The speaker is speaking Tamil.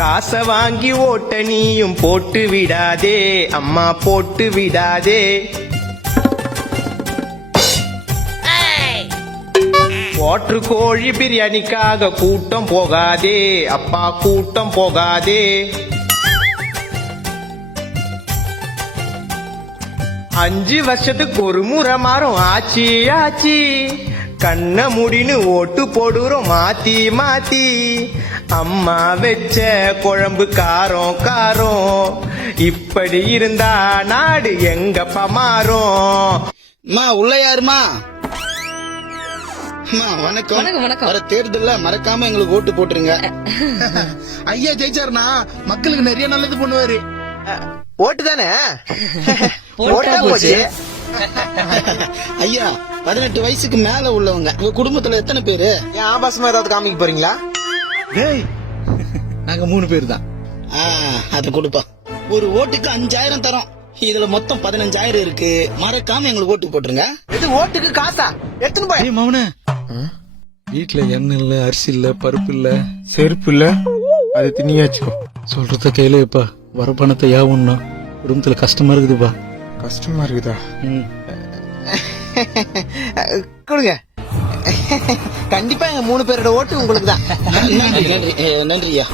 காசை வாங்கி ஓட்ட நீயும் போட்டு விடாதே, அம்மா போட்டு விடாதே. ஓட்டு கோழி பிரியாணிக்காக கூட்டம் போகாதே, அப்பா கூட்டம் போகாதே. 5 வருஷத்துக்கு ஒரு முறை மாறும் ஆச்சி ஆச்சி, கண்ண முடின்னு ஓட்டு போடுறோம் மாத்தி மாத்தி. அம்மா வச்ச குழம்பு காரம் காரம், இப்படி இருந்தா நாடு எங்கப்பா மாறும். உள்ள யாருமா? வணக்கம். வணக்கம். வர தேர்தல்ல மறக்காம எங்களுக்கு ஓட்டு போட்டுருங்க. ஐயா ஜெயிச்சாருனா மக்களுக்கு நிறைய நல்லது பண்ணுவாரு. ஓட்டு தானே ஓட்டா போச்சு. ஐயா 18 வயசுக்கு மேல உள்ளவங்க உங்க குடும்பத்துல எத்தனை பேரு? ஏன் ஆபாசமா ஏதாவது காமிக்க போறீங்களா? நாங்க 3 பேர் தான். அத கொடுப்பா. ஒரு ஓட்டுக்கு 5000 தரோம். இதுல மொத்தம் 15000 இருக்கு. மறக்காம எங்களுக்கு ஓட்டு போட்டுருங்க. இது ஓட்டுக்கு காசா? எடுத்துன்னு போய். மவனே, வீட்டுல எண்ணெய் இல்ல, அரிசி இல்ல, பருப்பு இல்ல, செருப்பு இல்ல, அது திணியாச்சுக்கோ. சொல்றத கையிலப்பா. வர பணத்தை யாவுன்னா குடும்பத்துல கஷ்டமா இருக்குதுப்பா. கஷ்டமா இருக்குதா? கொடுங்க. கண்டிப்பா எங்க 3 பேரோட ஓட்டு உங்களுக்கு தான். நன்றி நன்றி நன்றியா.